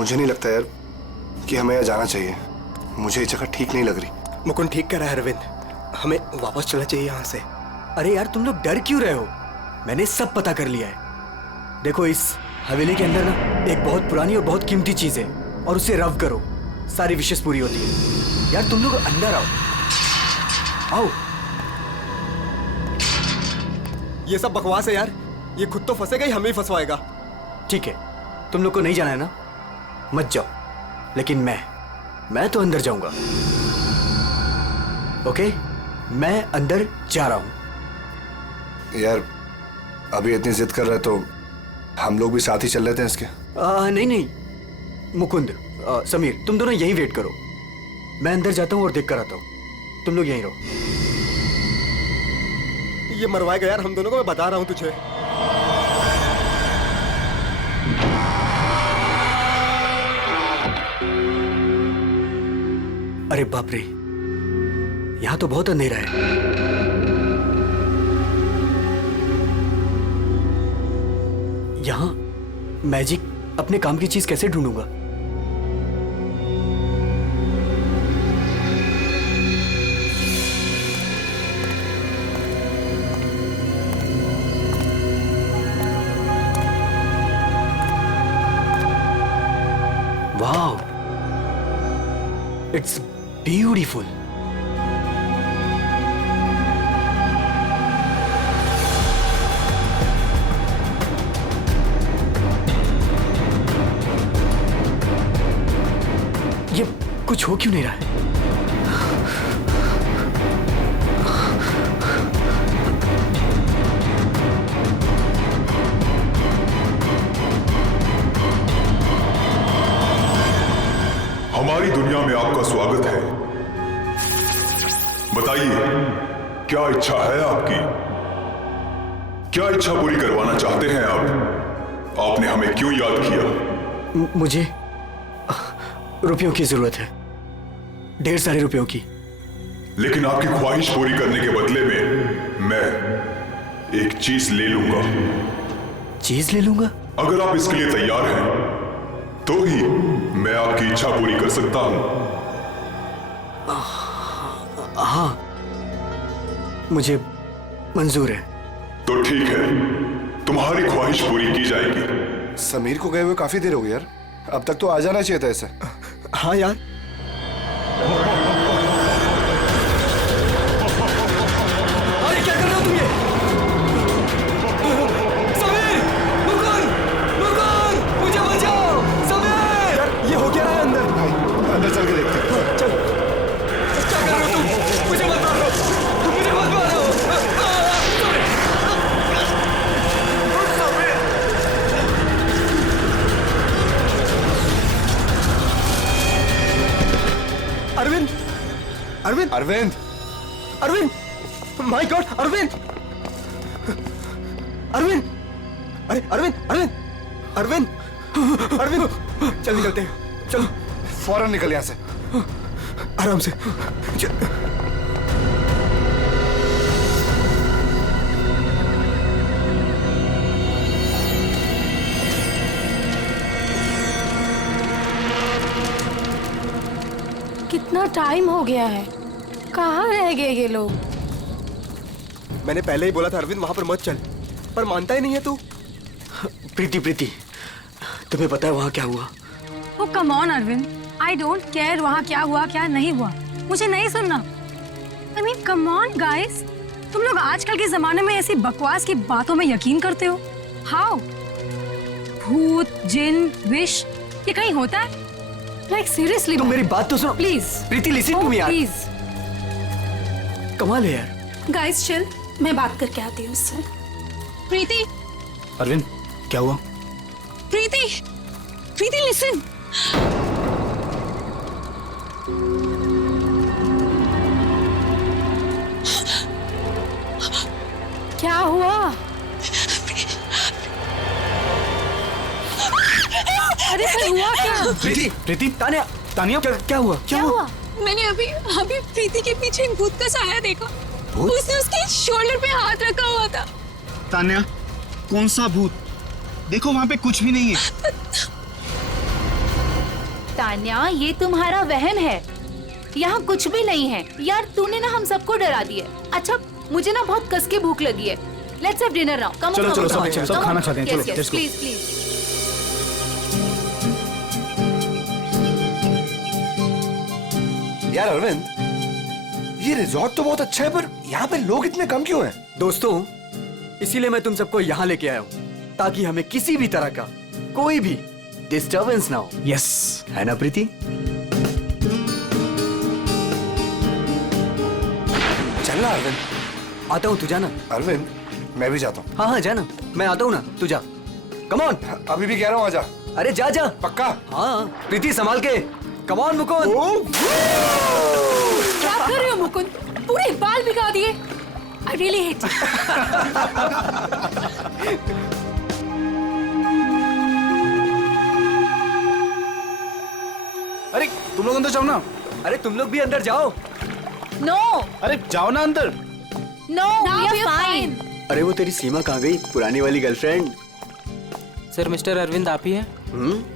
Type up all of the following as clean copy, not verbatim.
मुझे नहीं लगता यार कि हमें यहाँ जाना चाहिए। मुझे ये जगह ठीक नहीं लग रही। मुकुंद ठीक कह रहा है अरविंद, हमें वापस चलना चाहिए यहाँ से। अरे यार तुम लोग डर क्यों रहे हो? मैंने सब पता कर लिया है। देखो इस हवेली के अंदर ना एक बहुत पुरानी और बहुत कीमती चीज है, और उसे रव करो, सारी विशेष पूरी होती है। यार तुम लोग अंदर आओ, आओ। ये सब बकवास है यार, ये खुद तो फंसेगा ही, हमें ही फंसवाएगा। ठीक है, तुम लोग को नहीं जाना है ना, मत जाओ, लेकिन मैं तो अंदर जाऊंगा। ओके, मैं अंदर जा रहा हूं। यार अभी इतनी जिद कर रहे तो हम लोग भी साथ ही चल लेते हैं इसके। नहीं मुकुंद, समीर, तुम दोनों यहीं वेट करो। मैं अंदर जाता हूं और देख कर आता हूं, तुम लोग यहीं रहो। ये मरवाएगा यार हम दोनों को, मैं बता रहा हूं तुझे। अरे बाप रे, यहां तो बहुत अंधेरा है। यहां मैजिक अपने काम की चीज कैसे ढूंढूंगा? Wow, it's beautiful. ये कुछ हो क्यों नहीं रहा है? हमारी दुनिया में आपका स्वागत है। बताइए, क्या इच्छा है आपकी? क्या इच्छा पूरी करवाना चाहते हैं आप? आपने हमें क्यों याद किया? मुझे रुपयों की जरूरत है, ढेर सारे रुपयों की। लेकिन आपकी ख्वाहिश पूरी करने के बदले में मैं एक चीज ले लूंगा। चीज ले लूंगा? अगर आप इसके लिए तैयार हैं तो ही मैं आपकी इच्छा पूरी कर सकता हूं। हाँ, मुझे मंजूर है। तो ठीक है, तुम्हारी ख्वाहिश पूरी की जाएगी। समीर को गए हुए काफी देर हो गई यार, अब तक तो आ जाना चाहिए था ऐसे। हाँ यार, अरे क्या कर रहे हो तुम? ये समीर, मुकुंद, मुझे बचाओ। समीर, यार ये हो क्या रहा है अंदर? भाई अंदर चल के देखते हैं। चल, क्या कर रहे हो तुम? मुझे मत मारो, मुझे मत मारो। अरविंद, अरविंद, अरविंद, अरविंद, माय गॉड, अरविंद, अरविंद, अरे अरविंद, अरविंद, अरविंद, अरविंद, चल निकलते हैं, चलो फौरन निकल यहाँ से। आराम से। कितना टाइम हो गया है, कहाँ रह गए ये लोग? मैंने पहले ही बोला था अरविंद वहां पर मत चल, पर मानता ही नहीं है तू। प्रीति, तुम्हें पता है वहां क्या हुआ? Oh come on Arvind, I don't care वहाँ क्या हुआ क्या नहीं हुआ, मुझे नहीं सुनना। I mean come on guys, तुम लोग आजकल के जमाने में ऐसी बकवास की बातों में यकीन करते हो? हाउ? भूत, जिन, विश, ये कहीं होता है? लाइक सीरियसली, तुम मेरी बात तो सुनो please. Preeti, listen to me यार। प्लीज कमाल है यार। गाइस चिल, मैं बात करके आती हूँ उससे। प्रीति, अरविंद क्या हुआ? प्रीति, प्रीति लिसन। क्या हुआ? अरे फिर हुआ क्या? प्रीति, तानिया, क्या हुआ? क्या हुआ? मैंने अभी प्रीति के पीछे एक भूत का साया देखा। भूत? उसने उसके शोल्डर पे हाथ रखा हुआ था। तान्या, कौन सा भूत? देखो वहां पे कुछ भी नहीं है। तान्या, ये तुम्हारा वहम है, यहाँ कुछ भी नहीं है। यार तूने ना हम सबको डरा दिया। अच्छा मुझे ना बहुत कस के भूख लगी है। Let's have dinner now. Come चलो, सब खाना खाते हैं, चलो, let's go. Please please. यार अरविंद, ये रिजॉर्ट तो बहुत अच्छा है, पर यहाँ पे लोग इतने कम क्यों हैं? दोस्तों, इसीलिए मैं तुम सबको यहाँ लेके आया हूँ, ताकि हमें किसी भी तरह का कोई भी डिस्टर्बेंस ना हो। यस, है ना प्रीति? चलना अरविंद। आता हूँ, तू जाना। अरविंद, मैं भी जाता हूँ। हाँ हाँ जाना, मैं आता हूँ ना, तू जा। Come on. अभी भी कह रहा हूँ, आजा। अरे जा जा। पक्का? हाँ, प्रीति संभाल के। Come on Mukund. क्या कर रहे हो मुकुंद? पूरे बाल भिगा दिए। I really hate you. अरे तुम लोग अंदर जाओ ना। अरे तुम लोग भी अंदर जाओ। No, अरे जाओ ना अंदर। no, we are fine. अरे वो तेरी सीमा कहाँ गई, पुरानी वाली गर्लफ्रेंड? सर मिस्टर अरविंद आप ही हैं?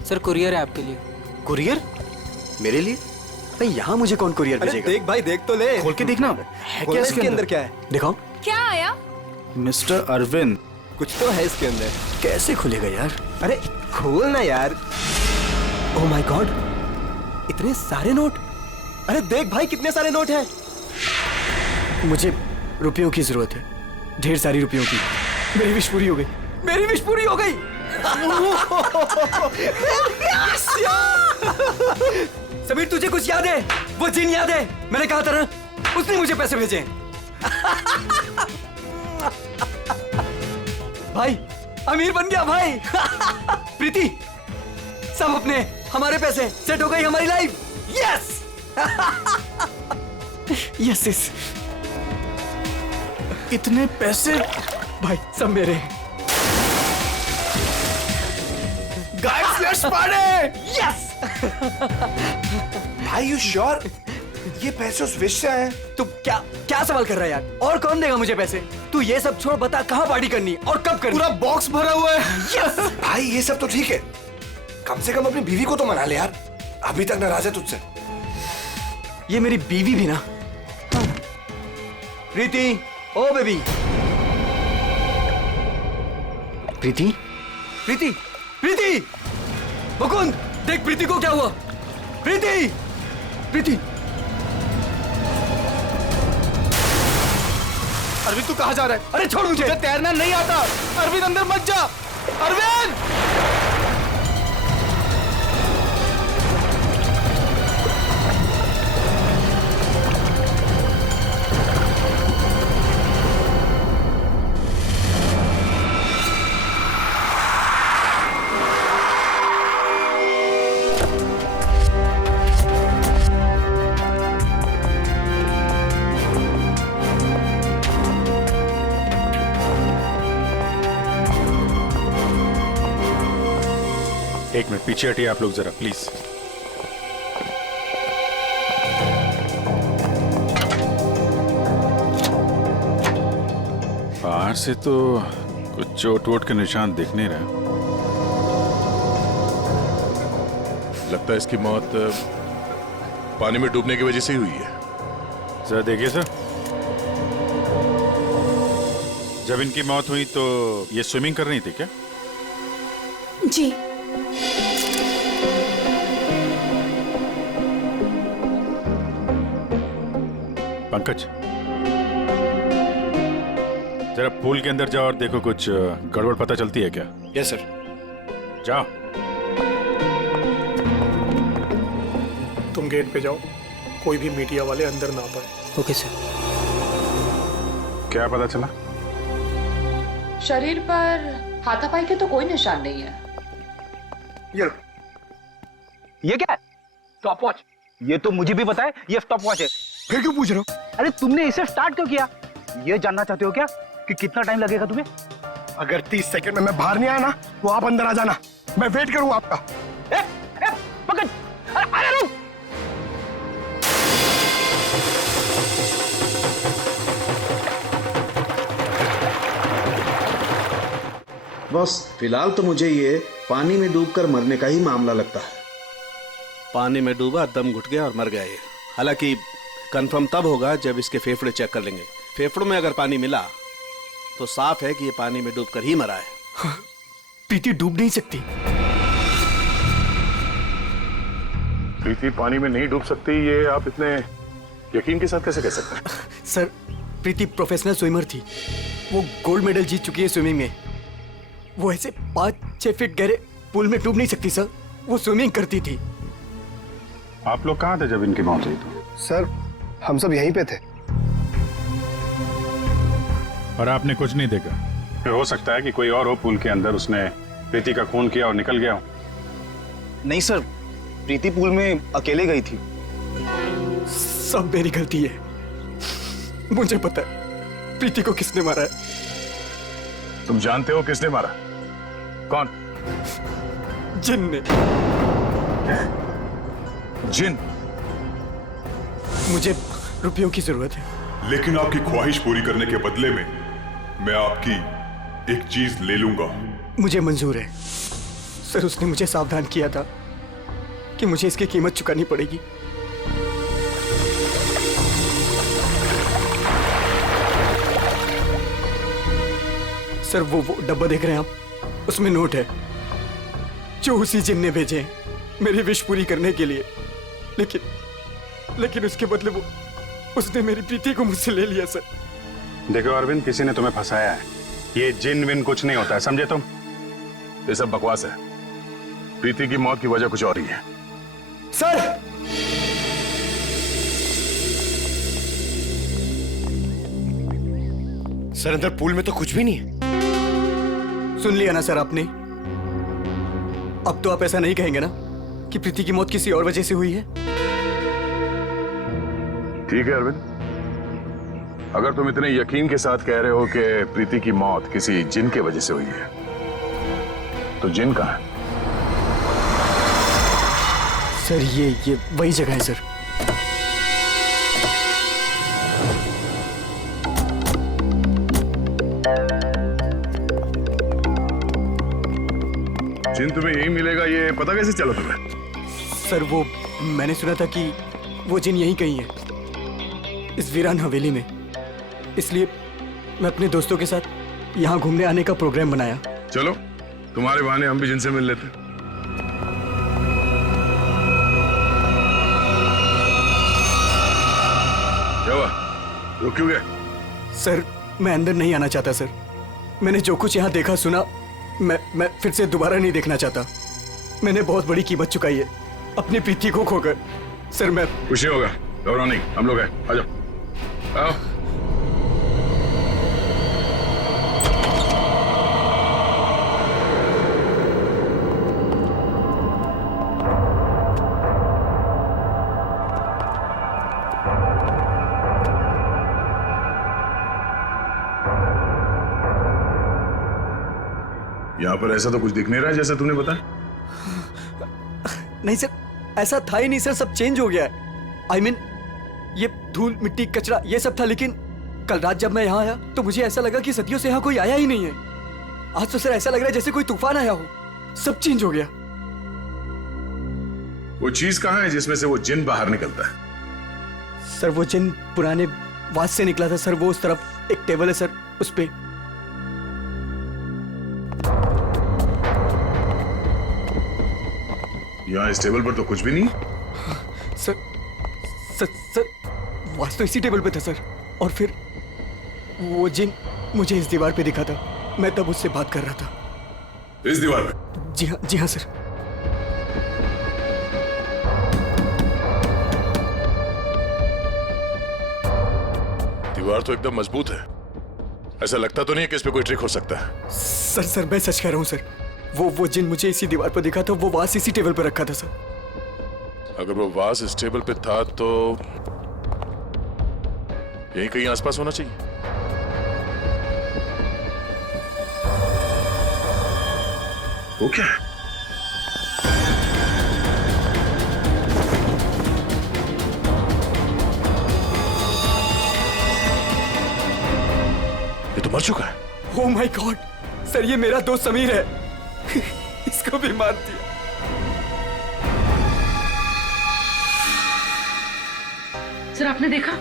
सर कुरियर है आपके लिए। कुरियर? मेरे लिए? भाई यहाँ मुझे कौन कुरियर भेजेगा? देख भाई, देख तो ले। खोल के देखना है क्या इसके अंदर क्या है? दिखाओ। क्या आया? मिस्टर अरविंद। कुछ तो है इसके अंदर। कैसे खुलेगा यार? अरे खोल ना यार। ओह माय गॉड, इतने सारे नोट। अरे देख भाई, कितने सारे नोट हैं। मुझे रुपयों की जरूरत है, ढेर सारी रुपयों की। मेरी विश पूरी हो गई, मेरी विश पूरी हो गई। समीर, तुझे कुछ याद है? वो जिन याद है? मैंने कहा था ना, उसने मुझे पैसे भेजे। भाई अमीर बन गया भाई। प्रीति, सब अपने हमारे पैसे, सेट हो गई हमारी लाइफ। Yes yes yes. इतने पैसे भाई सब मेरे। Guys, let's party. यस। भाई यू श्योर ये पैसे उस विश से आए हैं? तू क्या क्या सवाल कर रहा है यार? और कौन देगा मुझे पैसे? तू ये सब छोड़, बता कहाँ पार्टी करनी है और कब करनी? पूरा बॉक्स भरा हुआ है। यस। भाई ये सब तो ठीक है, कम से कम अपनी बीवी को तो मना ले यार, अभी तक नाराज है तुझसे। ये मेरी बीवी भी ना। प्रीति, ओ बेबी। प्रीति, प्रीति, प्रीति। मुकुंद, देख प्रीति को क्या हुआ। प्रीति, प्रीति। अरविंद तू कहाँ जा रहा है? अरे छोड़ मुझे। तुझे तैरना नहीं आता। अरविंद अंदर मत जा। अरविंद! एक मिनट पीछे हटिए आप लोग जरा प्लीज। बाहर से तो कुछ चोट वोट के निशान दिख नहीं रहे। लगता है इसकी मौत पानी में डूबने की वजह से ही हुई है। जरा देखिए सर, जब इनकी मौत हुई तो ये स्विमिंग कर रही थी क्या? जी। पंकज, जरा पूल के अंदर जाओ और देखो कुछ गड़बड़ पता चलती है क्या? Yes sir. जाओ। तुम गेट पे जाओ, कोई भी मीडिया वाले अंदर ना पाए। Okay sir. क्या पता चला? शरीर पर हाथापाई के तो कोई निशान नहीं है। ये क्या है? Stop watch. ये तो मुझे भी पता है, ये स्टॉप वॉच है। फिर क्यों पूछ रहे हो? अरे तुमने इसे स्टार्ट क्यों किया? ये जानना चाहते हो क्या कि कितना टाइम लगेगा तुम्हें? अगर 30 सेकंड में मैं बाहर नहीं आया ना, तो आप अंदर आ जाना, मैं वेट करूंगा आपका। पकड़! अरे रुक! बस फिलहाल तो मुझे ये पानी में डूबकर मरने का ही मामला लगता है। पानी में डूबा, दम घुट गया और मर गया ये। हालांकि कंफर्म तब होगा जब इसके फेफड़े चेक कर लेंगे। फेफड़ों में अगर पानी मिला तो साफ है कि ये पानी में डूबकर ही मरा है। प्रीति डूब नहीं सकती। प्रीति पानी में नहीं डूब सकती, ये आप इतने यकीन के साथ कैसे कह सकते हैं? सर, प्रीति प्रोफेशनल स्विमर थी। वो गोल्ड मेडल जीत चुकी है स्विमिंग में। वो ऐसे 5-6 फीट गहरे पूल में डूब नहीं सकती सर। वो स्विमिंग करती थी। आप लोग कहाँ थे जब इनकी मौत हुई? तो सर, हम सब यहीं पे थे। और आपने कुछ नहीं देखा? फिर हो सकता है कि कोई और हो पूल के अंदर, उसने प्रीति का खून किया और निकल गया हो। नहीं सर, प्रीति पूल में अकेले गई थी। सब मेरी गलती है। मुझे पता है प्रीति को किसने मारा है। तुम जानते हो किसने मारा? कौन? जिन ने। जिन? मुझे रुपयों की जरूरत है। लेकिन आपकी ख्वाहिश पूरी करने के बदले में मैं आपकी एक चीज ले लूंगा। मुझे मंजूर है सर। उसने मुझे सावधान किया था कि मुझे इसकी कीमत चुकानी पड़ेगी। सर, वो डब्बा देख रहे हैं आप? उसमें नोट है जो उसी जिन ने भेजे हैं मेरी विश पूरी करने के लिए। लेकिन उसके बदले उसने मेरी प्रीति को मुझसे ले लिया सर। देखो अरविंद, किसी ने तुम्हें फंसाया है। ये जिन विन कुछ नहीं होता है, समझे तुम? ये सब बकवास है। प्रीति की मौत की वजह कुछ और ही है। सर, सर, अंदर पूल में तो कुछ भी नहीं है। सुन लिया ना सर आपने? अब तो आप ऐसा नहीं कहेंगे ना कि प्रीति की मौत किसी और वजह से हुई है? ठीक है अरविंद, अगर तुम इतने यकीन के साथ कह रहे हो कि प्रीति की मौत किसी जिन के वजह से हुई है, तो जिन कहाँ है? सर, ये वही जगह है सर। जिन तुम्हें यही मिलेगा, ये पता कैसे चला तुम्हें? सर, वो मैंने सुना था कि वो जिन यहीं कहीं है, इस वीरान हवेली में। इसलिए मैं अपने दोस्तों के साथ यहाँ घूमने आने का प्रोग्राम बनाया। चलो, तुम्हारे बहाने हम भी जिनसे मिल लेते। क्या हुआ? रुक क्यों गए? सर, मैं अंदर नहीं आना चाहता सर। मैंने जो कुछ यहाँ देखा सुना, मैं फिर से दोबारा नहीं देखना चाहता। मैंने बहुत बड़ी कीमत चुकाई है अपनी प्रीति को खोकर। सर, मैं खुशी होगा, घबराओ नहीं, हम लोग हैं। आ जाओ, आओ। यहाँ पर ऐसा तो कुछ दिख नहीं रहा है जैसा तुमने बताया। नहीं सर, ऐसा था ही नहीं सर। सब चेंज हो गया है। I mean, ये धूल मिट्टी कचरा ये सब था, लेकिन कल रात जब मैं यहाँ आया तो मुझे ऐसा लगा कि सदियों से यहाँ कोई आया ही नहीं है। आज तो सर ऐसा लग रहा है जैसे कोई तूफान आया हो। सब चेंज हो गया। वो चीज कहाँ है जिसमें से वो जिन बाहर निकलता है? सर, वो जिन पुराने वास से निकला था सर। वो उस तरफ एक टेबल है सर, उस पे। यहाँ इस टेबल पर तो कुछ भी नहीं। सर, वास तो इसी टेबल पे था सर। और फिर वो जिन मुझे इस दीवार पे दिखा था। मैं तब उससे बात कर रहा था। इस दीवार पे? जी हाँ सर। दीवार तो एकदम मजबूत है। ऐसा लगता तो नहीं है कि इस पे कोई ट्रिक हो सकता है। सर, मैं सच कह रहा हूँ सर। वो जिन मुझे इसी दीवार पर दिखा था। वो वास इसी टेबल पर रखा था सर। अगर वो वास इस टेबल पे था तो यहीं कहीं आसपास होना चाहिए। वो क्या है? ये तो मर चुका है। ओह माय गॉड सर, ये मेरा दोस्त समीर है। इसको भी मार दिया। सर आपने देखा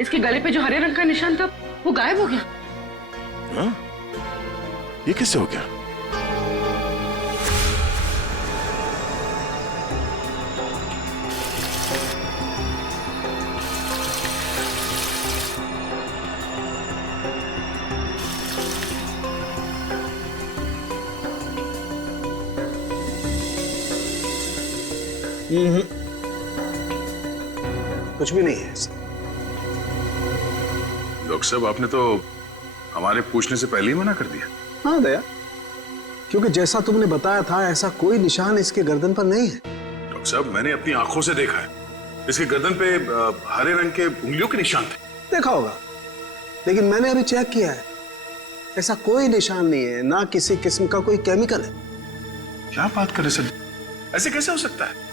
इसके गले पे जो हरे रंग का निशान था वो गायब हो गया। हाँ? ये किससे हो गया? कुछ भी नहीं है। डॉक्टर साहब आपने तो हमारे पूछने से पहले ही मना कर दिया। हाँ दया, क्योंकि जैसा तुमने बताया था ऐसा कोई निशान इसके गर्दन पर नहीं है। डॉक्टर साहब मैंने अपनी आंखों से देखा है, इसके गर्दन पे हरे रंग के उंगलियों के निशान थे। देखा होगा, लेकिन मैंने अभी चेक किया है, ऐसा कोई निशान नहीं है, ना किसी किस्म का कोई केमिकल है। क्या बात कर रहे सर, ऐसे कैसे हो सकता है?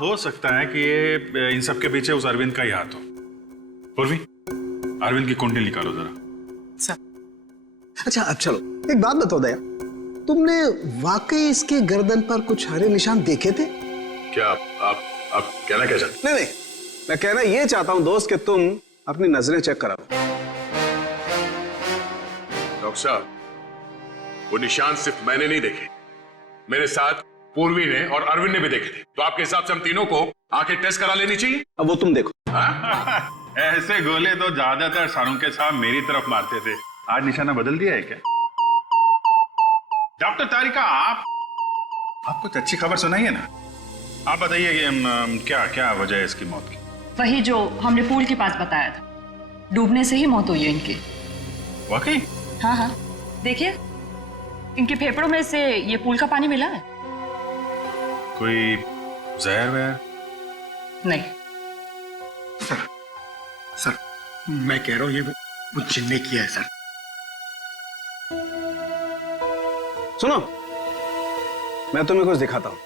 हो सकता है कि ये इन सब के पीछे उस अरविंद का ही हाथ हो। पूर्वी, अरविंद की कुंडली निकालो जरा। अच्छा अब चलो एक बात बताओ दया, तुमने वाकई इसके गर्दन पर कुछ हरे निशान देखे थे? क्या आप कहना क्या चाहते? नहीं, मैं कहना ये चाहता हूं दोस्त कि तुम अपनी नजरें चेक कराओ। डॉक्टर साहब वो निशान सिर्फ मैंने नहीं देखे, मेरे साथ पूर्वी ने और अरविंद ने भी देखे थे। तो आपके हिसाब से हम तीनों को आंखें टेस्ट करा लेनी चाहिए। अब वो तुम देखो। ऐसे गोले तो ज्यादातर सारुंके साहब मेरी तरफ मारते थे, आज निशाना बदल दिया है क्या? डॉक्टर तारिका, आप कुछ अच्छी खबर सुनाइए ना। आप बताइए कि क्या क्या वजह है इसकी मौत की? वही जो हमने पूल के पास बताया था, डूबने से ही मौत हुई है इनकी। वाकई? हाँ हाँ, देखिए इनके फेफड़ों में से ये पूल का पानी मिला है। कोई जहर वहर? नहीं सर मैं कह रहा हूं ये वो जिन ने किया है सर। सुनो, मैं तुम्हें कुछ दिखाता हूं।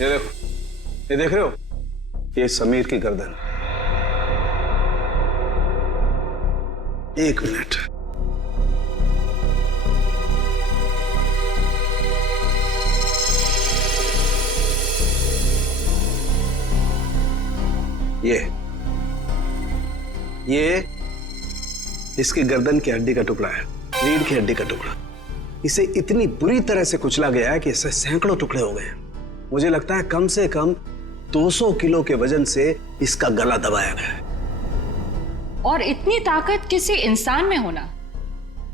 ये देखो, ये देख रहे हो, ये समीर की गर्दन। एक मिनट, ये इसकी गर्दन की हड्डी का टुकड़ा है, रीढ़ की हड्डी का टुकड़ा। इसे इतनी बुरी तरह से कुचला गया है कि इससे सैकड़ों टुकड़े हो गए। मुझे लगता है कम से कम 200 किलो के वजन से इसका गला दबाया गया है। और इतनी ताकत किसी इंसान में होना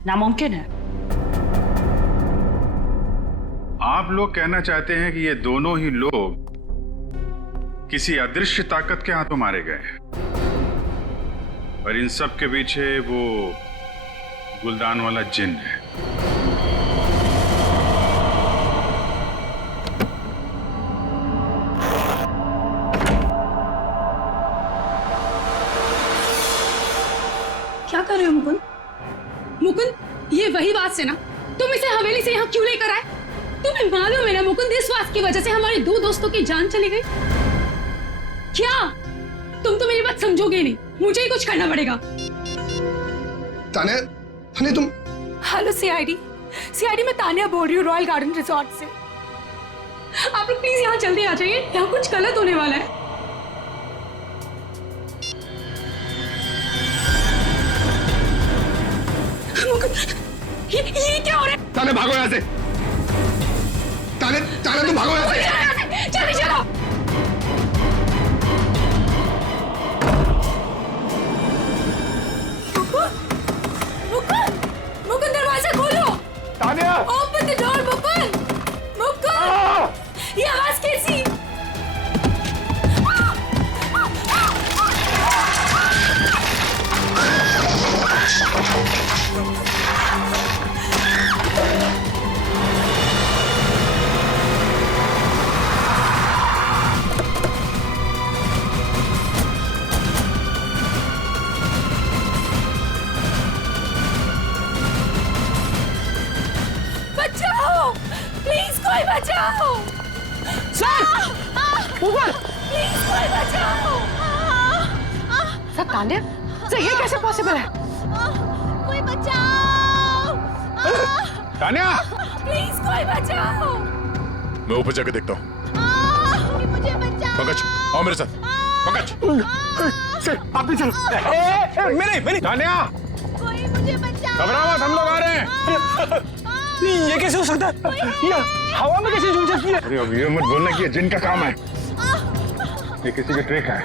नामुमकिन है। आप लोग कहना चाहते हैं कि ये दोनों ही लोग किसी अदृश्य ताकत के हाथों मारे गए हैं, और इन सब के पीछे वो गुलदान वाला जिन है। क्या कर रहे हो मुकुंद? मुकुंद, ये वही बात से ना तुम इसे हवेली से यहाँ क्यों लेकर आए? तुम्हें मालूम है ना मुकुंद, इस बात की वजह से हमारे 2 दोस्तों की जान चली गई। क्या तुम तो मेरी बात समझोगे नहीं, मुझे ही कुछ करना पड़ेगा। तान्या, तान्या तुम। हेलो सीआईडी, मैं तान्या बोल रही हूँ रॉयल गार्डन रिसोर्ट से। आप लोग प्लीज यहाँ जल्दी आ जाइए, यहाँ कुछ गलत होने वाला है। ये क्या हो रहा है? तान्या भागो यहाँ से। तान्या तुम भागो यहाँ से। जल्दी चलो। मुकुंद, दरवाजा खोलो। Tanya, open the door Mukund. ये आवाज कैसी? बचाओ, प्लीज कोई बचाओ। सर, ऊपर प्लीज कोई बचाओ। सर तान्या, सर ये कैसे पॉसिबल है? कोई बचाओ। तान्या, प्लीज कोई बचाओ। मैं ऊपर जाके देखता हूँ। मुझे बचाओ। पंकज, आओ मेरे साथ। पंकज, आप भी चलो। मेरे तान्या, कोई मुझे बचाओ। घबराओ मत, हम लोग आ रहे हैं। ये कैसे हो सकता है? ये हवा में कैसे झूम सकती है? अरे अब ये मत बोलना कि ये जिन का काम है। ये किसी की ट्रिक है।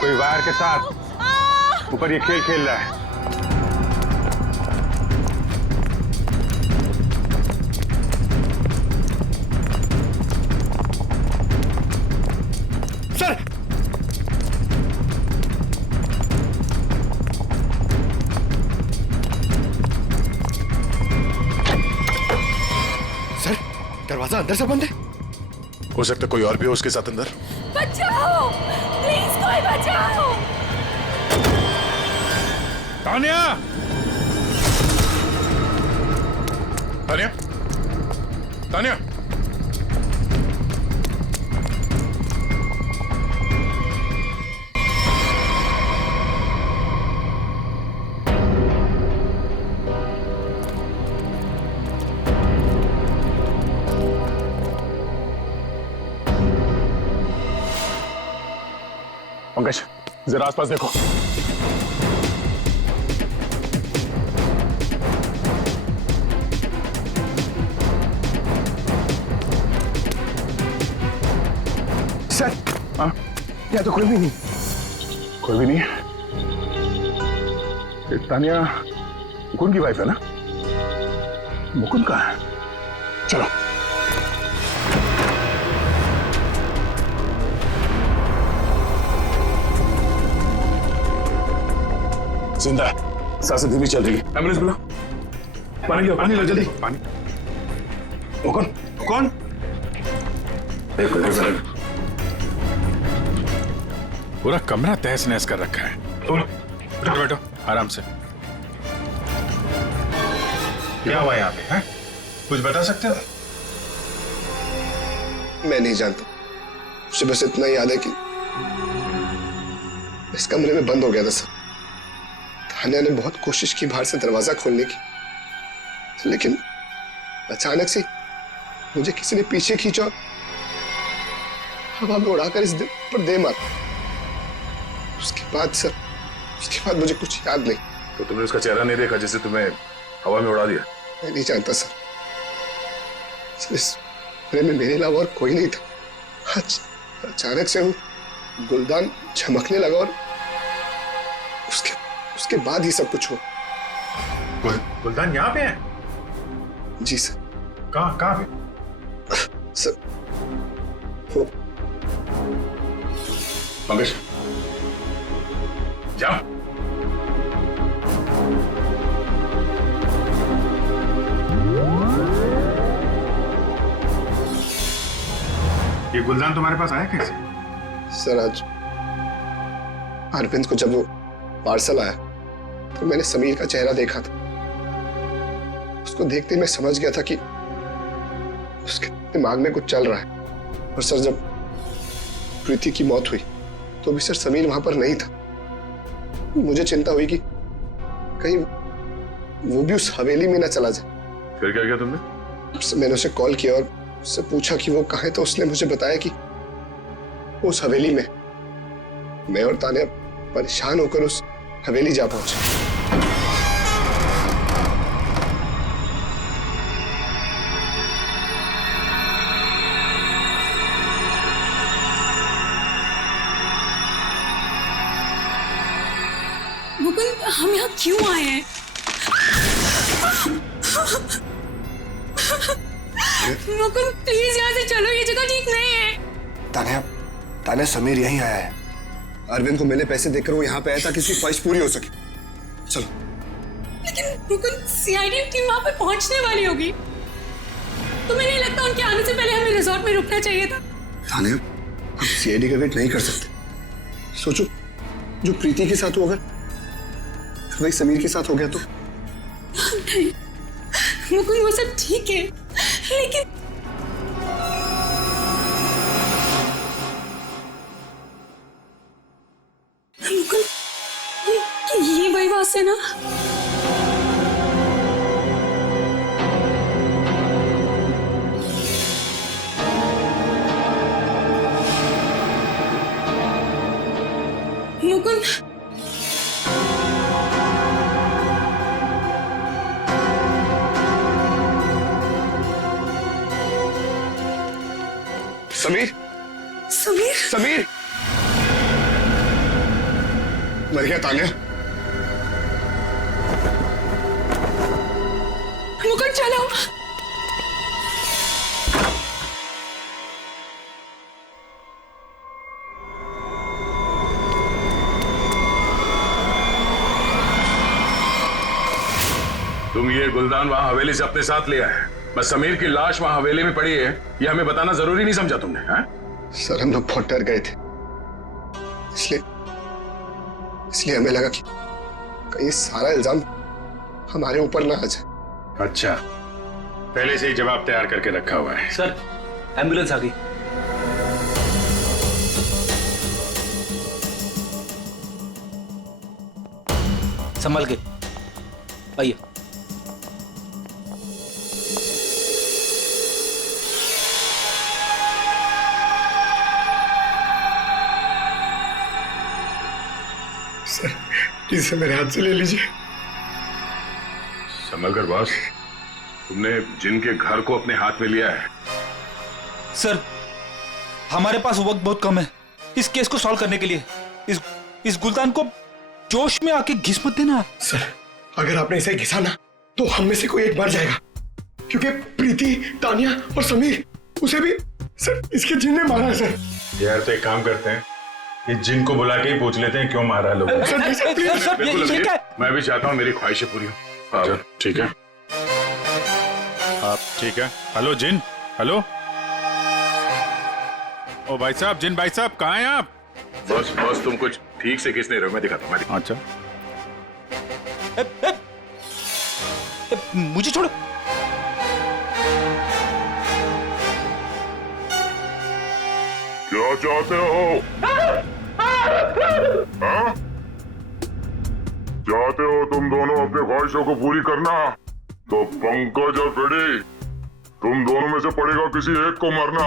कोई वायर के साथ ऊपर ये खेल खेल रहा है। सर, सर, दरवाजा अंदर से बंद है। हो सकता है कोई और भी हो उसके साथ अंदर। बचाओ, प्लीज कोई बचाओ। तान्या, तान्या, तान्या, पंकज, जरा आसपास देखो। सर, हाँ, यहाँ तो कोई भी नहीं। कोई भी नहीं है। ये तान्या मुकुंद की वाइफ है ना? मुकुंद कहाँ है? चलो। जिंदा है, सांसें धीमी चल रही है। एम्बुलेंस बुला। पानी लो, पानी लो जल्दी। पानी। मुकुंद, कौन? एक मिनट। पूरा कमरा तहस नहस कर रखा है। बैठो बैठो आराम से। क्या हुआ यहाँ पे है? कुछ बता सकते हो? मैं नहीं जानता, मुझे बस इतना याद है कि इस कमरे में बंद हो गया था सर। तान्या ने बहुत कोशिश की बाहर से दरवाजा खोलने की, लेकिन अचानक से मुझे किसी ने पीछे खींचा, हवा में उड़ाकर इस दिल पर दे मारा। उसके बाद मुझे कुछ याद नहीं। तो तुमने उसका चेहरा नहीं देखा जिसे तुम्हें हवा में उड़ा दिया? मैं नहीं जानता सर, इस कमरे में मेरे अलावा और कोई नहीं था। अचानक से वो गुलदान चमकने लगा और उसके बाद ही सब कुछ हुआ। गुलदान यहाँ पे है? जी सर। कहाँ पे? सर, वो पंकज, जाओ। ये गुलदान तुम्हारे पास आया कैसे? सर, आज अरविंद को जब वो पार्सल आया तो मैंने समीर का चेहरा देखा था। उसको देखते ही मैं समझ गया था कि उसके दिमाग में कुछ चल रहा है। और सर, जब प्रीति की मौत हुई तो भी सर समीर वहां पर नहीं था। मुझे चिंता हुई कि कहीं वो भी उस हवेली में ना चला जाए। फिर क्या किया तुमने? मैंने उसे कॉल किया और उससे पूछा कि वो कहाँ है, तो उसने मुझे बताया कि वो उस हवेली में। मैं और तान्या परेशान होकर उस हवेली जा पहुंचे। मुकुंद, हम यहाँ क्यों आए हैं? मुकुंद, प्लीज यहाँ से चलो, ये जगह ठीक नहीं है। तान्या, समीर यहीं आया है। अरविंद को मैंने पैसे देकर वो यहाँ पे आया ताकि उसकी ख्वाहिश पूरी हो सके। चलो। लेकिन मुकुंद, सीआईडी टीम वहाँ पे पहुँचने वाली होगी। तुम्हें नहीं लगता उनके आने से पहले हमें रिजॉर्ट में रुकना चाहिए था? तान्या, हम सीआईडी का वेट नहीं कर सकते। सोचो, जो प्रीति के साथ हुआ अगर वही समीर के साथ हो गया तो? नहीं मुकुंद, वो सब ठीक है, लेकिन मुकुंद, ये वही बात है ना? मुकुंद, समीर, समीर, समीर, मर गया तान्या। मुकुंद चलो। तुम ये गुलदान वहां हवेली से अपने साथ लिया है, बस समीर की लाश वहां हवेली में पड़ी है ये हमें बताना जरूरी नहीं समझा तुमने? हैं? सर हम लोग बहुत डर गए थे, इसलिए हमें लगा कि कहीं सारा इल्जाम हमारे ऊपर ना आ जाए। अच्छा, पहले से ही जवाब तैयार करके रखा हुआ है। सर एम्बुलेंस आ गई। संभल के आइए। सर प्लीज मेरे हाथ से ले लीजिए। संभल कर बॉस, तुमने जिनके घर को अपने हाथ में लिया है। सर हमारे पास वक्त बहुत कम है इस केस को सॉल्व करने के लिए। इस गुलदान को जोश में आके घिस मत देना। सर अगर आपने इसे घिसा ना तो हम में से कोई एक मर जाएगा, क्योंकि प्रीति, तानिया और समीर, उसे भी सर इसके जिन ने मारा है। सर यार तो एक काम करते हैं, इस जिन को बुला के ही पूछ लेते हैं क्यों मारा लोग। मैं भी चाहता हूँ मेरी ख्वाहिशें पूरी हो। ठीक है आप ठीक है? हेलो जिन, हेलो। ओ भाई साहब, जिन भाई साहब कहाँ हैं आप? बस तुम कुछ ठीक से किस नहीं रहे हो, मैं दिखाता हूँ। अच्छा मुझे छोड़ो। क्या चाहते हो? हाँ? चाहते हो तुम दोनों अपनी ख्वाहिशों को पूरी करना? तो पंकज और फ्रेडी, तुम दोनों में से पड़ेगा किसी एक को मरना।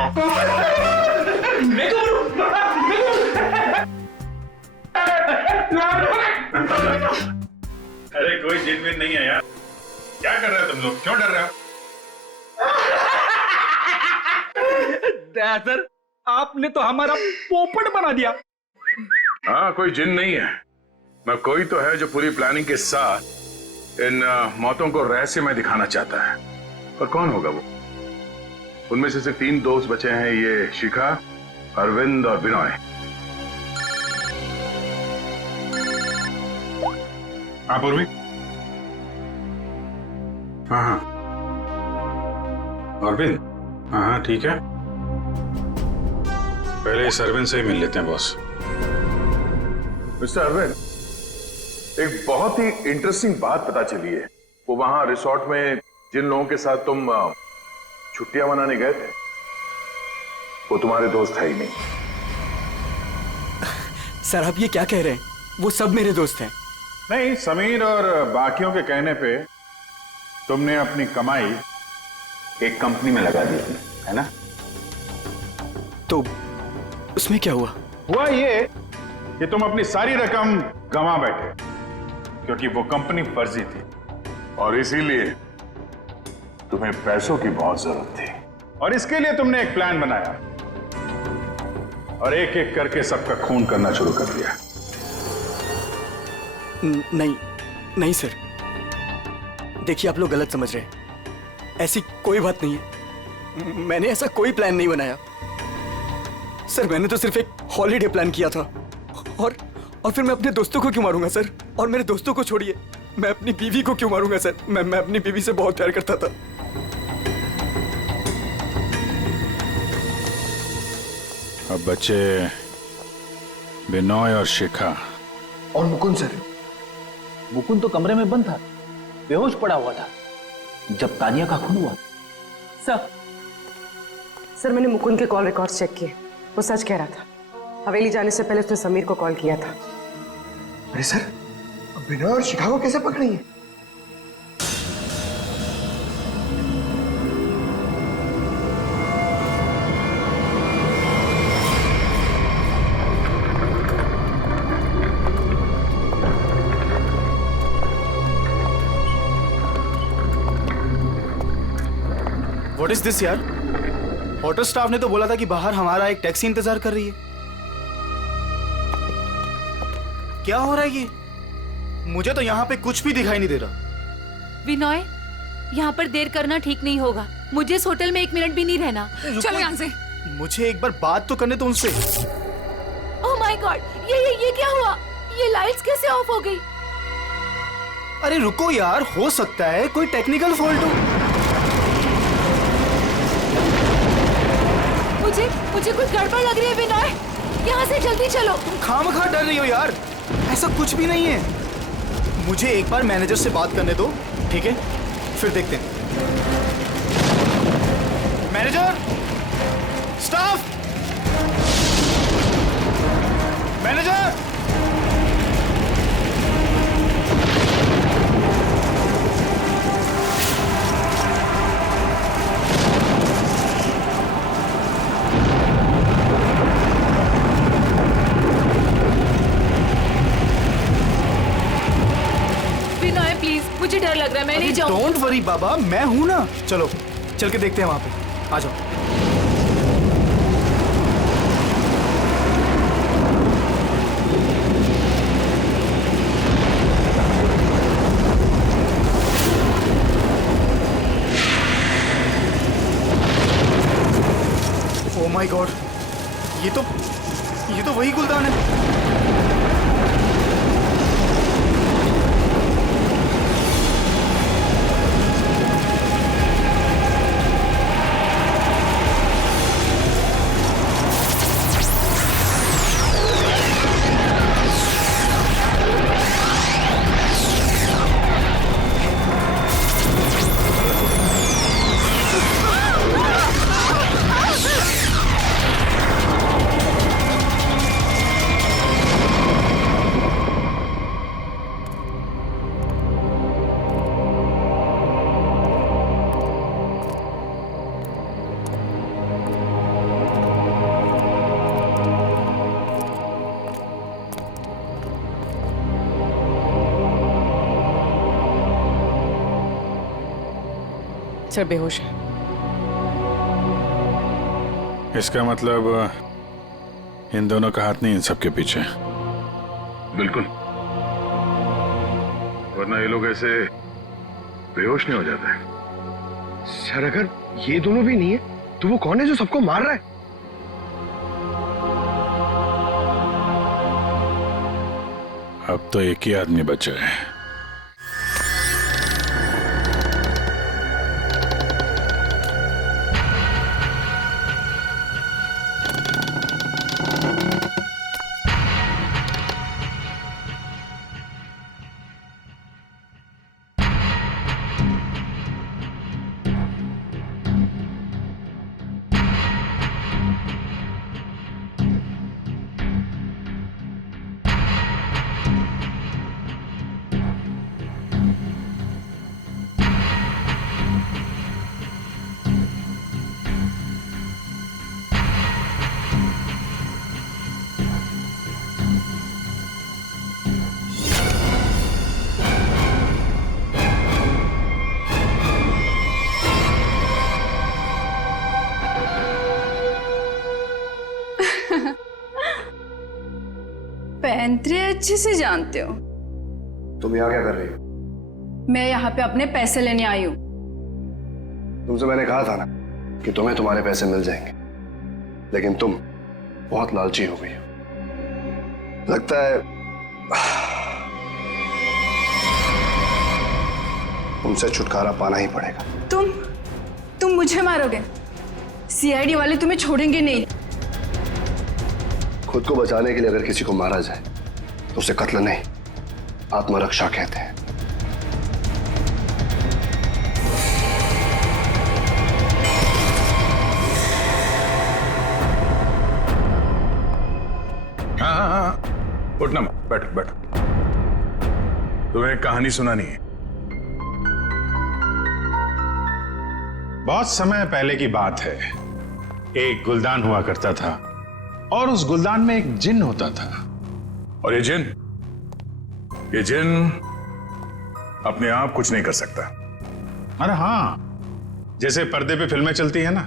अरे कोई जिन विन नहीं है यार, क्या कर रहे हो तुम लोग? क्यों डर रहे हो? सर आपने तो हमारा पोपट बना दिया। हाँ कोई जिन नहीं है, मैं कोई तो है जो पूरी प्लानिंग के साथ इन मौतों को रहस्य में दिखाना चाहता है। पर कौन होगा वो? उनमें से सिर्फ 3 दोस्त बचे हैं, ये शिखा, अरविंद और विनय। हाँ पूर्वी। हाँ अरविंद, हाँ ठीक है, पहले इस अरविंद से ही मिल लेते हैं बॉस। मिस्टर अरविंद, एक बहुत ही इंटरेस्टिंग बात पता चली है। वो वहां रिसोर्ट में जिन लोगों के साथ तुम छुट्टियां मनाने गए थे, वो तुम्हारे दोस्त है ही नहीं। सर आप ये क्या कह रहे हैं? वो सब मेरे दोस्त हैं। नहीं, समीर और बाकियों के कहने पे तुमने अपनी कमाई एक कंपनी में लगा दी थी, है ना? तो उसमें क्या हुआ? हुआ ये कि तुम अपनी सारी रकम गंवा बैठे, क्योंकि वो कंपनी फर्जी थी और इसीलिए तुम्हें पैसों की बहुत जरूरत थी। और इसके लिए तुमने एक प्लान बनाया और एक एक करके सबका खून करना शुरू कर दिया। नहीं सर, देखिए आप लोग गलत समझ रहे हैं। ऐसी कोई बात नहीं है, मैंने ऐसा कोई प्लान नहीं बनाया। सर मैंने तो सिर्फ एक हॉलीडे प्लान किया था और फिर मैं अपने दोस्तों को क्यों मारूंगा सर? और मेरे दोस्तों को छोड़िए, मैं अपनी बीवी को क्यों मारूंगा सर? मैं अपनी बीवी से बहुत प्यार करता था। अब बच्चे विनय और शिखा और मुकुंद। सर मुकुंद तो कमरे में बंद था, बेहोश पड़ा हुआ था जब तानिया का खून हुआ। सर मैंने मुकुंद के कॉल रिकॉर्ड्स चेक किए, वो सच कह रहा था। हवेली जाने से पहले उसने समीर को कॉल किया था। अरे सर, अब विनय और शिखा को कैसे पकड़ेंगे? व्हाट इज दिस यार? होटल स्टाफ ने तो बोला था कि बाहर हमारा एक टैक्सी इंतजार कर रही है। क्या हो रहा है ये? मुझे तो यहाँ पे कुछ भी दिखाई नहीं दे रहा। विनय, यहाँ पर देर करना ठीक नहीं होगा। मुझे इस होटल में 1 मिनट भी नहीं रहना। चलो यहाँ से। मुझे एक बार बात तो करने दो उनसे। ओह माय गॉड, ये क्या हुआ? ये लाइट्स कैसे ऑफ हो गई? अरे रुको यार, हो सकता है कोई टेक्निकल फॉल्ट हो। मुझे कुछ गड़बड़ लग रही है विनय, यहाँ से जल्दी चलो। तुम खामखा डर रही हो यार, ऐसा कुछ भी नहीं है। मुझे एक बार मैनेजर से बात करने दो, ठीक है? फिर देखते हैं। Manager, staff, manager. Vinay please, मुझे डर लग रहा है, मैं नहीं जाऊंगी। डोंट वरी बाबा, मैं हूं ना। चलो चल के देखते हैं वहां पे। आ जाओ। ओह माय गॉड, ये तो वही गुलदान है। सर बेहोश है। इसका मतलब इन दोनों का हाथ नहीं इन सबके पीछे। बिल्कुल, वरना ये लोग ऐसे बेहोश नहीं हो जाते। सर अगर ये दोनों भी नहीं है तो वो कौन है जो सबको मार रहा है? अब तो एक ही आदमी बचा है। पैंतरे अच्छे से जानते हो। तुम यहाँ क्या कर रही हो? मैं यहाँ पे अपने पैसे लेने आई हूँ। तुमसे मैंने कहा था ना कि तुम्हें तुम्हारे पैसे मिल जाएंगे, लेकिन तुम बहुत लालची हो गई हो। लगता है तुमसे छुटकारा पाना ही पड़ेगा। तुम मुझे मारोगे? सीआईडी वाले तुम्हें छोड़ेंगे नहीं। खुद को बचाने के लिए अगर किसी को मारा जाए तो उसे कत्ल नहीं, आत्मरक्षा कहते हैं। हाँ, उठना, बैठो बैठो। तुम्हें एक कहानी सुनानी है। बहुत समय पहले की बात है। एक गुलदान हुआ करता था और उस गुलदान में एक जिन होता था। और ये जिन अपने आप कुछ नहीं कर सकता। अरे हाँ, जैसे पर्दे पे फिल्में चलती है ना,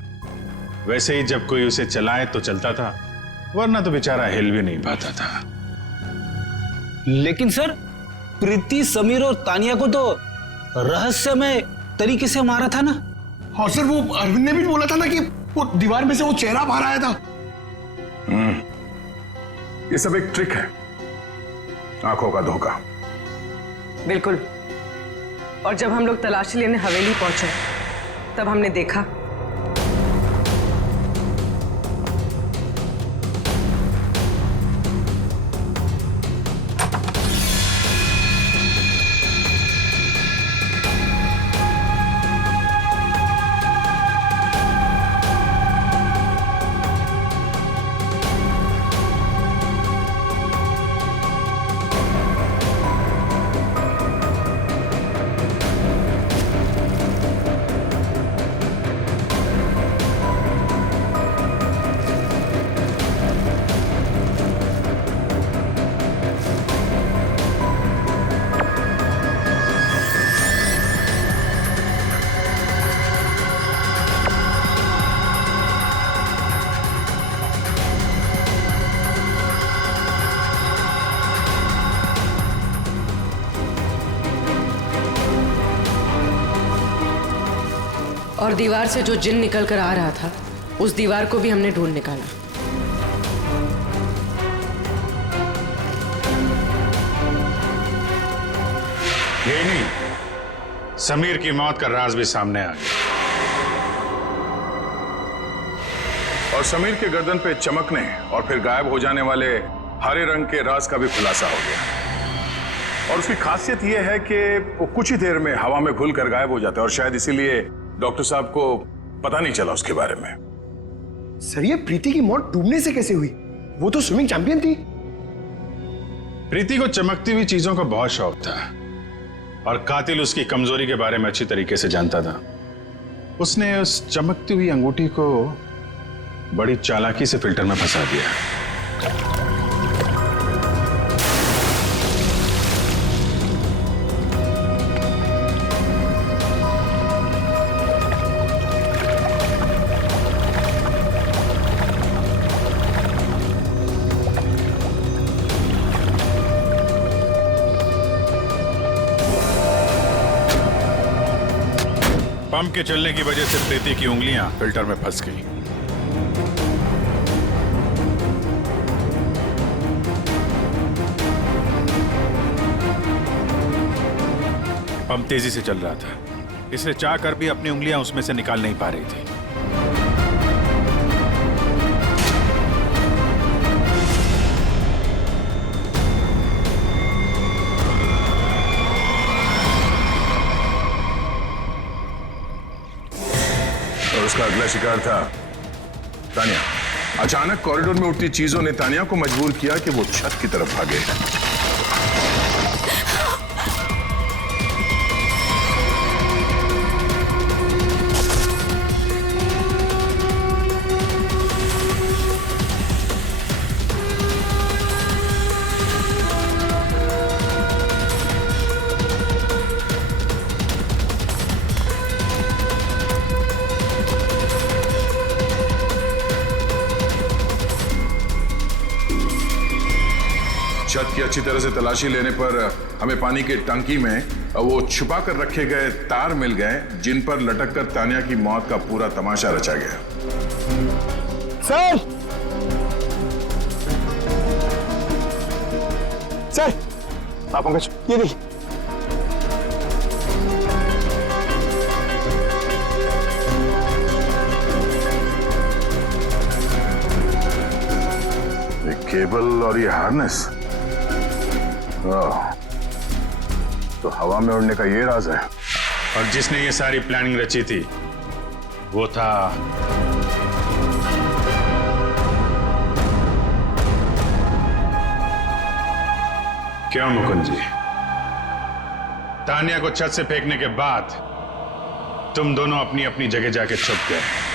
वैसे ही जब कोई उसे चलाए तो चलता था, वरना तो बेचारा हिल भी नहीं पाता था। लेकिन सर, प्रीति, समीर और तानिया को तो रहस्यमय तरीके से मारा था ना। हाँ सर, वो अरविंद ने भी बोला था ना कि वो दीवार में से वो चेहरा बाहर आया था। ये सब एक ट्रिक है, आंखों का धोखा। बिल्कुल। और जब हम लोग तलाशी लेने हवेली पहुंचे तब हमने देखा और दीवार से जो जिन निकल कर आ रहा था, उस दीवार को भी हमने ढूंढ निकाला। यही नहीं, समीर की मौत का राज भी सामने आ गया। और समीर के गर्दन पे चमकने और फिर गायब हो जाने वाले हरे रंग के राज का भी खुलासा हो गया। और उसकी खासियत यह है कि वो कुछ ही देर में हवा में घुल कर गायब हो जाता है, और शायद इसीलिए डॉक्टर साहब को पता नहीं चला उसके बारे में। सर, ये प्रीति की मौत डूबने से कैसे हुई? वो तो स्विमिंग चैंपियन थी। प्रीति को चमकती हुई चीजों का बहुत शौक था, और कातिल उसकी कमजोरी के बारे में अच्छी तरीके से जानता था। उसने उस चमकती हुई अंगूठी को बड़ी चालाकी से फिल्टर में फंसा दिया। पंप के चलने की वजह से प्रीति की उंगलियां फिल्टर में फंस गई। पंप तेजी से चल रहा था, इसलिए चाहकर भी अपनी उंगलियां उसमें से निकाल नहीं पा रही थी। और उसका अगला शिकार था तानिया। अचानक कॉरिडोर में उठती चीजों ने तानिया को मजबूर किया कि वो छत की तरफ भागे। छत की अच्छी तरह से तलाशी लेने पर हमें पानी की टंकी में वो छुपा कर रखे गए तार मिल गए, जिन पर लटक कर तानिया की मौत का पूरा तमाशा रचा गया। सर, सर, आप पंकज, ये देखिए। ये केबल और ये हार्नेस, तो हवा में उड़ने का ये राज है। और जिसने ये सारी प्लानिंग रची थी वो था क्या मुकुंद जी? तानिया को छत से फेंकने के बाद तुम दोनों अपनी अपनी जगह जाके छुप गए।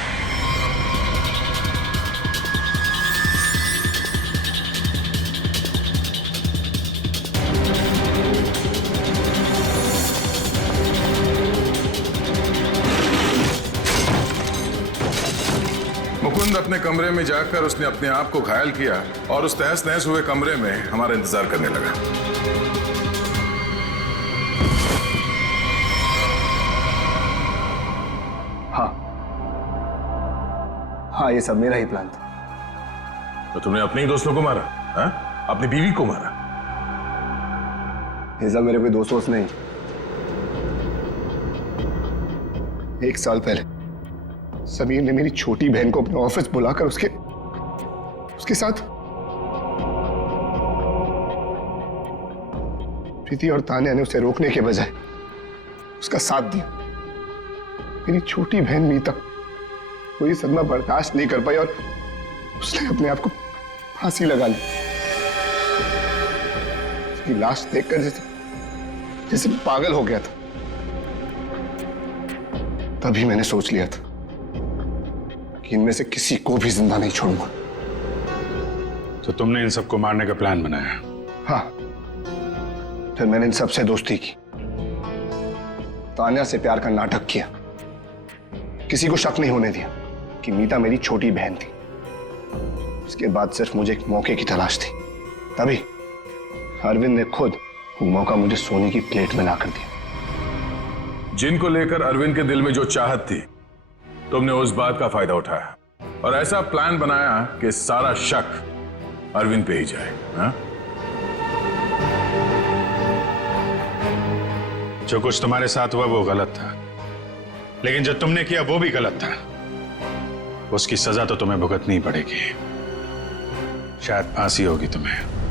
अपने कमरे में जाकर उसने अपने आप को घायल किया और उस तहस नहस हुए कमरे में हमारा इंतजार करने लगा। हाँ, ये सब मेरा ही प्लान था। तो तुमने अपने ही दोस्तों को मारा? हा? अपनी बीवी को मारा? ये सब मेरे कोई दोस्त नहीं। 1 साल पहले समीर ने मेरी छोटी बहन को अपने ऑफिस बुलाकर उसके साथ प्रीति और तान्या ने उसे रोकने के बजाय उसका साथ दिया। मेरी छोटी बहन मीता वो ये सदमा बर्दाश्त नहीं कर पाई और उसने अपने आप को फांसी लगा ली। उसकी लाश देखकर जैसे पागल हो गया था। तभी मैंने सोच लिया था कि इनमें से किसी को भी जिंदा नहीं छोड़ूंगा। तो तुमने इन सबको मारने का प्लान बनाया? हाँ, फिर मैंने इन सबसे दोस्ती की, तान्या से प्यार का नाटक किया, किसी को शक नहीं होने दिया कि मीता मेरी छोटी बहन थी। इसके बाद सिर्फ मुझे एक मौके की तलाश थी। तभी अरविंद ने खुद वो मौका मुझे सोने की प्लेट में ला कर दिया। जिनको लेकर अरविंद के दिल में जो चाहत थी, तुमने उस बात का फायदा उठाया और ऐसा प्लान बनाया कि सारा शक अरविंद पे ही जाए। हा? जो कुछ तुम्हारे साथ हुआ वो गलत था, लेकिन जो तुमने किया वो भी गलत था। उसकी सजा तो तुम्हें भुगतनी पड़ेगी। शायद फांसी होगी तुम्हें।